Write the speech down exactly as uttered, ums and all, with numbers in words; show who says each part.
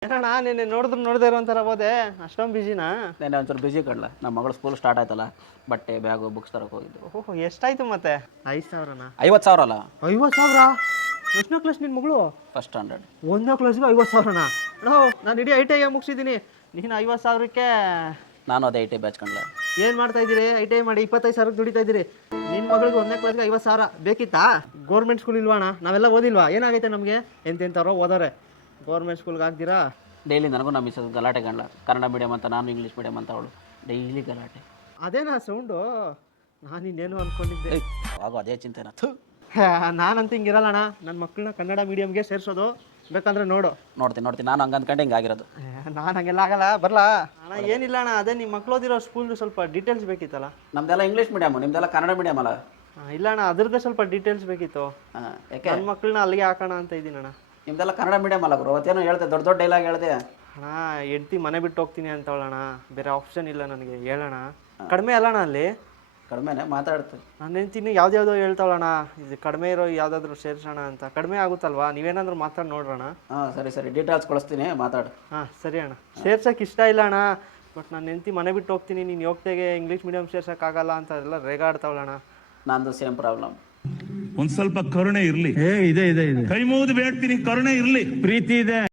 Speaker 1: ಏನಣ್ಣ ನೀನು ನೋಡಿದ್ರು ನೋಡದೇ ಇರೋಂಥರ ಹೋದೆ ಅಷ್ಟೊಂದು ಬಿಜಿನಾ?
Speaker 2: ನೆನ್ನೆ ಒಂಚೂರು ಬಿಜಿ ಕಡ್ಲ ನಮ್ಮ ಮಗಳು ಸ್ಕೂಲ್ ಸ್ಟಾರ್ಟ್ ಆಯ್ತಲ್ಲ, ಬಟ್ಟೆ ಬ್ಯಾಗು ಬುಕ್ಸ್ ತರಕ್ಕೆ ಹೋಗಿದ್ದು.
Speaker 1: ಓಹೋ ಎಷ್ಟಾಯ್ತು ಮತ್ತೆ? ಐದು ಸಾವಿರನಾ?
Speaker 2: ಐವತ್ತು ಸಾವಿರ ಅಲ್ಲ,
Speaker 1: ಐವತ್ತು ಸಾವಿರ? ಎಷ್ಟನೇ ಕ್ಲಾಸ್ ನಿನ್ನ ಮಗಳು?
Speaker 2: First standard.
Speaker 1: ಒಂದನೇ ಕ್ಲಾಸ್ಗೆ ಐವತ್ತು ಸಾವಿರನಾ? ನೋ ನಾನು ಇಡೀ ಐ ಟಿ ಐ ಮುಗಿಸಿದ್ದೀನಿ, ನೀನು ಐವತ್ತು ಸಾವಿರಕ್ಕೆ?
Speaker 2: ನಾನು ಅದೇ ಐ ಟಿ ಬ್ಯಾಚ್ ಕಂಡ್ಲ.
Speaker 1: ಏನು ಮಾಡ್ತಾ ಇದ್ದೀರಿ? ಐ ಟಿ ಐ ಮಾಡಿ ಇಪ್ಪತ್ತೈದು ಸಾವಿರಕ್ಕೆ ದುಡಿತಾ ಇದ್ದೀರಿ. ನಿನ್ನ ಮಗಳಿಗೆ ಒಂದನೇ ಕ್ಲಾಸ್ಗೆ ಐವತ್ತು ಸಾವಿರ ಬೇಕಿತ್ತಾ? ಗೌರ್ಮೆಂಟ್ ಸ್ಕೂಲ್ ಇಲ್ವಾಣ? ನಾವೆಲ್ಲ ಓದಿಲ್ವಾ? ಏನಾಗೈತೆ ನಮಗೆ? ಎಂತೆಂಥವ್ರೋ ಓದೋರೆ ಗೌರ್ಮೆಂಟ್ ಸ್ಕೂಲ್ಗೆ ಹಾಕ್ತೀರಾ?
Speaker 2: ಡೈಲಿ ನನಗೂ ನಮ್ಮ ಮಿಸಸ್ ಗಲಾಟೆ ಕಂಡ್ಲ. ಕನ್ನಡ ಮೀಡಿಯಮ್ ಅಂತ, ನಾನು ಇಂಗ್ಲೀಷ್ ಮೀಡಿಯಮ್ ಅಂತ. ಅವಳು ಡೈಲಿ ಗಲಾಟೆ.
Speaker 1: ಅದೇನಾ ಸೌಂಡು? ನಾನು ಇನ್ನೇನು ಅಂದ್ಕೊಂಡಿದ್ದೆ.
Speaker 2: ಆಗೋ ಅದೇ ಚಿಂತೆನ.
Speaker 1: ನಾನಂತೂ ಹಿಂಗಿರಲ್ಲಣ್ಣ, ನನ್ನ ಮಕ್ಕಳನ್ನ ಕನ್ನಡ ಮೀಡಿಯಮ್ಗೆ ಸೇರಿಸೋದು. ಬೇಕಂದ್ರೆ ನೋಡು.
Speaker 2: ನೋಡ್ತೀನಿ ನೋಡ್ತೀನಿ ನಾನು ಹಂಗೆ ಅಂದ್ಕೊಂಡೆ ಹಿಂಗೆ ಆಗಿರೋದು.
Speaker 1: ನಾನು ಹಂಗೆಲ್ಲ ಆಗಲ್ಲ, ಬರಲಾ ಅಣ್ಣ? ಏನಿಲ್ಲ ಅಣ್ಣ, ಅದೇ ನಿಮ್ಮ ಮಕ್ಳು ಓದಿರೋ ಸ್ಕೂಲ್ದು ಸ್ವಲ್ಪ ಡೀಟೇಲ್ಸ್ ಬೇಕಿತ್ತಲ್ಲ.
Speaker 2: ನಮ್ದೆಲ್ಲ ಇಂಗ್ಲೀಷ್ ಮೀಡಿಯಮ್, ನಿಮ್ದೆಲ್ಲ ಕನ್ನಡ ಮೀಡಿಯಮ್ ಅಲ್ಲ?
Speaker 1: ಇಲ್ಲ ಅಣ್ಣ, ಅದ್ರದ್ದೇ ಸ್ವಲ್ಪ ಡೀಟೇಲ್ಸ್ ಬೇಕಿತ್ತು.
Speaker 2: ಹಾಂ, ಯಾಕೆ?
Speaker 1: ನನ್ನ ಮಕ್ಕಳನ್ನ ಅಲ್ಲಿಗೆ ಹಾಕೋಣ ಅಂತ ಇದ್ದೀನಿ ಅಣ್ಣ.
Speaker 2: ನಿಮ್ದೆಲ್ಲ ಕನ್ನಡ ಮೀಡಿಯಮ್ ಅಲ್ಲ ಗುರು? ಅವತ್ತೇನೋ ಹೇಳ್ದೆ, ದೊಡ್ಡ ದೊಡ್ಡ ಡೈಲಾಗ್ ಹೇಳ್ದೆ.
Speaker 1: ಅಣ್ಣ ಹೆಂಡ್ತಿ ಮನೆ ಬಿಟ್ಟು ಹೋಗ್ತೀನಿ ಅಂತ ಹೇಳೋಣ, ಬೇರೆ ಆಪ್ಷನ್ ಇಲ್ಲ ನನಗೆ. ಹೇಳೋಣ ಕಡಿಮೆ ಅಲ್ಲಣ್ಣ ಅಲ್ಲಿ?
Speaker 2: ಕಡಿಮೆನೇ ಮಾತಾಡ್ತು.
Speaker 1: ನನ್ನ ಹೆಂಡ್ತಿನೂ ಯಾವ್ದ್ಯಾವುದೋ ಹೇಳ್ತಾವಳಣ್ಣ, ಇದು ಕಡಿಮೆ ಇರೋ ಯಾವುದಾದ್ರೂ ಸೇರಿಸೋಣ ಅಂತ. ಕಡಿಮೆ ಆಗುತ್ತಲ್ವಾ? ನೀವೇನಾದ್ರೂ ಮಾತಾಡಿ ನೋಡ್ರಣ.
Speaker 2: ಹಾಂ ಸರಿ ಸರಿ, ಡೀಟೇಲ್ಸ್ ಕಳಿಸ್ತೀನಿ, ಮಾತಾಡು.
Speaker 1: ಹಾಂ ಸರಿ ಅಣ್ಣ. ಸೇರ್ಸೋಕೆ ಇಷ್ಟ ಇಲ್ಲ ಅಣ್ಣ, ಬಟ್ ನನ್ನ ಹೆಂಡ್ತಿ ಮನೆ ಬಿಟ್ಟು ಹೋಗ್ತೀನಿ, ನೀನು ಹೋಗ್ತೆಗೆ ಇಂಗ್ಲೀಷ್ ಮೀಡಿಯಮ್ ಸೇರ್ಸೋಕ್ಕಾಗಲ್ಲ ಅಂತ ಎಲ್ಲ ರೇಗಾಡ್ತಾವಳಣ್ಣ.
Speaker 2: ನಂದು ಸೇಮ್ ಪ್ರಾಬ್ಲಮ್.
Speaker 3: ಒಂದ್ ಸ್ವಲ್ಪ ಕರುಣೆ ಇರ್ಲಿ.
Speaker 4: ಏ ಇದೆ ಇದೆ ಇದೆ
Speaker 3: ಕೈ ಮುಗಿದು ಬೇಡ್ತೀನಿ, ಕರುಣೆ ಇರ್ಲಿ.
Speaker 4: ಪ್ರೀತಿ ಇದೆ.